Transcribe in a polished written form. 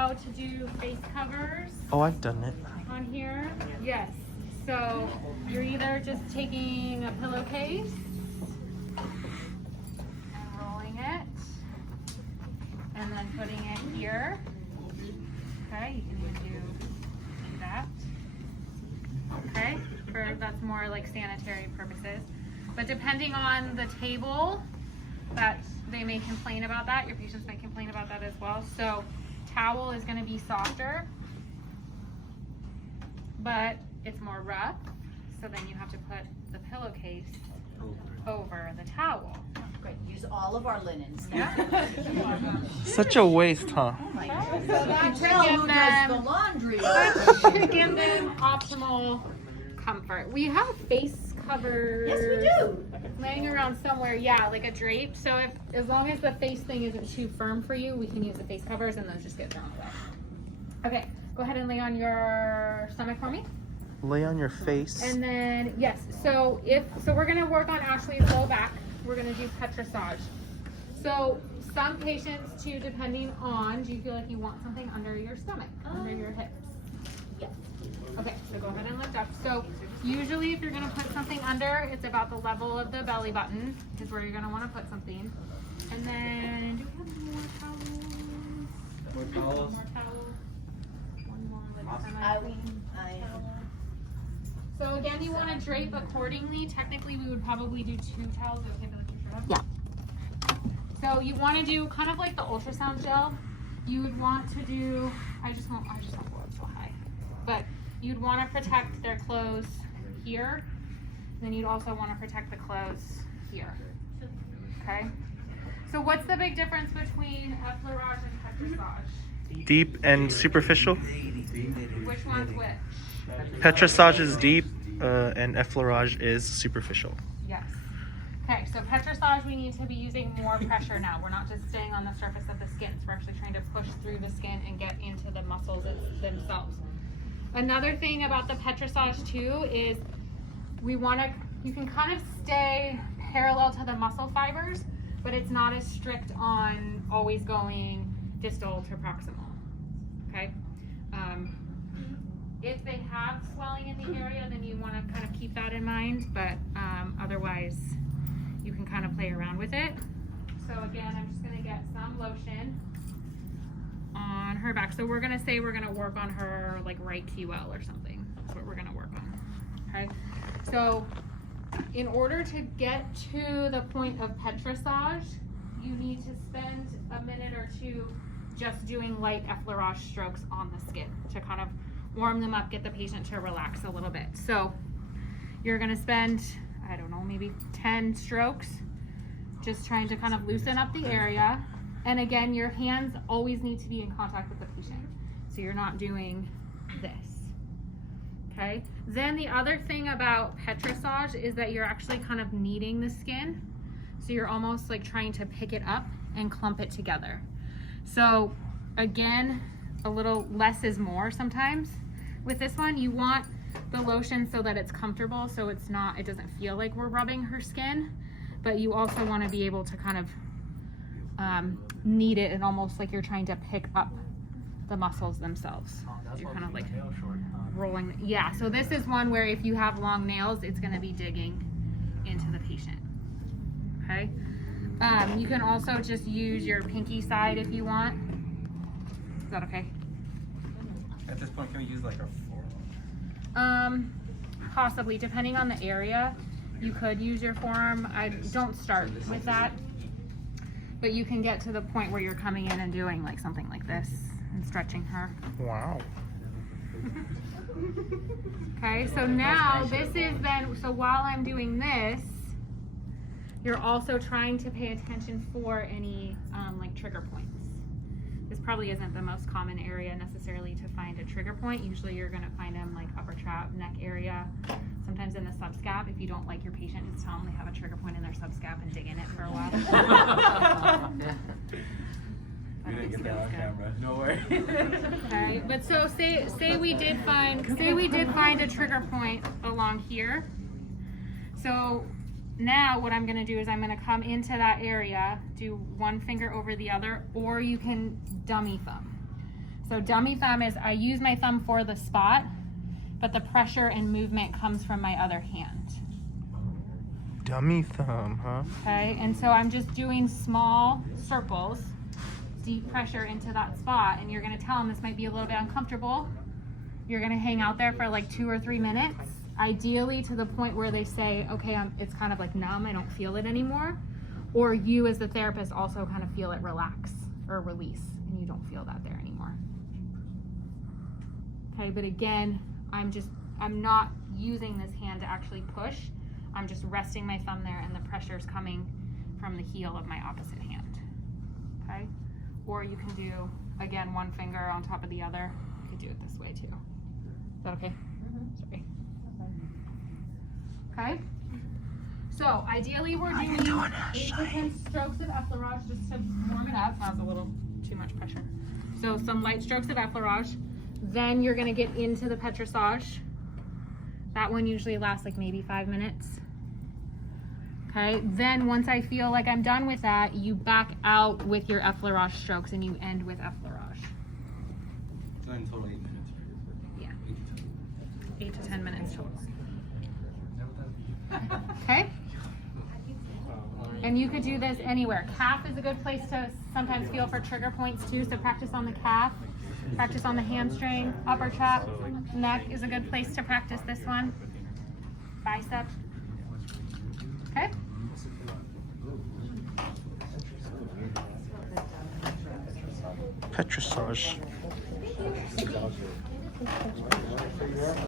how to do face covers Oh, I've done it. on here? Yes. So you're either just taking a pillowcase and rolling it, and then putting it here. Okay, you can even do that. Okay, that's more like sanitary purposes. But depending on the table, that they may complain about that. Your patients might complain about that as well. So towel is going to be softer, but it's more rough. So then you have to put the pillowcase over the towel. Great, use all of our linens. Yeah. Such a waste, huh? Oh my So goodness. that should Tell give who does the them, laundry. that should give them optimal comfort. We have face covers. Yes, we do. Laying around somewhere, yeah, like a drape. So if, as long as the face thing isn't too firm for you, we can use the face covers and those just get thrown away. Okay, go ahead and lay on your stomach for me. Lay on your face. And then, yes, so we're gonna work on Ashley's low back. We're gonna do Petrassage. So some patients too, depending on, do you feel like you want something under your stomach, under your hips? Yes. Okay, so go ahead and lift up. So usually if you're gonna put something under, it's about the level of the belly button is where you're gonna wanna put something. And then, do we have more towels? More towels? More towels. One more, like Awesome. semi-clean towel. So again, you wanna drape accordingly. Technically, we would probably do 2 towels. Okay, for the future. Yeah. So you wanna do kind of like the ultrasound gel. You would want to do, I just won't go up so high. But you'd want to protect their clothes here. Then you'd also want to protect the clothes here. Okay? So what's the big difference between effleurage and Petrassage? Deep and superficial. Which one's which? Petrassage is deep, and effleurage is superficial. Yes. Okay, so Petrassage, we need to be using more pressure now. We're not just staying on the surface of the skin. So we're actually trying to push through the skin and get into the muscles themselves. Another thing about the Petrassage too is you can kind of stay parallel to the muscle fibers, but it's not as strict on always going distal to proximal. Okay. If they have swelling in the area, then you want to kind of keep that in mind, but otherwise you can kind of play around with it. So again, I'm just going to get some lotion on her back. So we're going to say we're going to work on her like right QL or something. That's what we're going to work on. Okay. So in order to get to the point of Petrassage, you need to spend a minute or two just doing light effleurage strokes on the skin to kind of warm them up, get the patient to relax a little bit. So you're going to spend, I don't know, maybe 10 strokes just trying to kind of loosen up the area. And again, your hands always need to be in contact with the patient. So you're not doing this. Okay. Then the other thing about Petrassage is that you're actually kind of kneading the skin. So you're almost like trying to pick it up and clump it together. So again, a little less is more sometimes. With this one, you want the lotion so that it's comfortable, so it doesn't feel like we're rubbing her skin, but you also want to be able to kind of knead it and almost like you're trying to pick up the muscles themselves. So you're kind of like rolling. Yeah, so this is one where if you have long nails, it's going to be digging into the patient. Okay. You can also just use your pinky side if you want. Is that okay? At this point, can we use like a forearm? Possibly, depending on the area, you could use your forearm. I don't start with that, but you can get to the point where you're coming in and doing like something like this and stretching her. Wow. Okay, so now this is then, so while I'm doing this, you're also trying to pay attention for any like trigger points. This probably isn't the most common area necessarily to find a trigger point. Usually you're going to find them like upper trap, neck area, sometimes in the subscap. If you don't like your patient, just tell them they have a trigger point in their subscap and dig in it for a while. We didn't get that on camera. No worries. Okay, but so say we did find a trigger point along here. So now what I'm going to do is I'm going to come into that area, do one finger over the other, or you can dummy thumb. So dummy thumb is I use my thumb for the spot, but the pressure and movement comes from my other hand. Dummy thumb, huh? Okay, and so I'm just doing small circles, deep pressure into that spot, and you're gonna tell them this might be a little bit uncomfortable. You're gonna hang out there for like 2 or 3 minutes, ideally to the point where they say, okay, it's kind of like numb, I don't feel it anymore. Or you as the therapist also kind of feel it relax or release, and you don't feel that there anymore. Okay, but again, I'm not using this hand to actually push. I'm just resting my thumb there and the pressure's coming from the heel of my opposite hand, okay? Or you can do, again, one finger on top of the other. You could do it this way too. Is that okay? Sorry. Okay? So ideally we're doing 8 to 10 strokes of effleurage just to warm it up. That was a little too much pressure. So some light strokes of effleurage. Then you're gonna get into the Petrassage. That one usually lasts like maybe 5 minutes. Okay, then once I feel like I'm done with that, you back out with your effleurage strokes and you end with effleurage. So in total 8 minutes. Yeah. 8 to 10 minutes total. Okay? And you could do this anywhere. Calf is a good place to sometimes feel for trigger points too, so practice on the calf. Practice on the hamstring, upper trap, neck is a good place to practice this one. Bicep. Okay? Petrassage.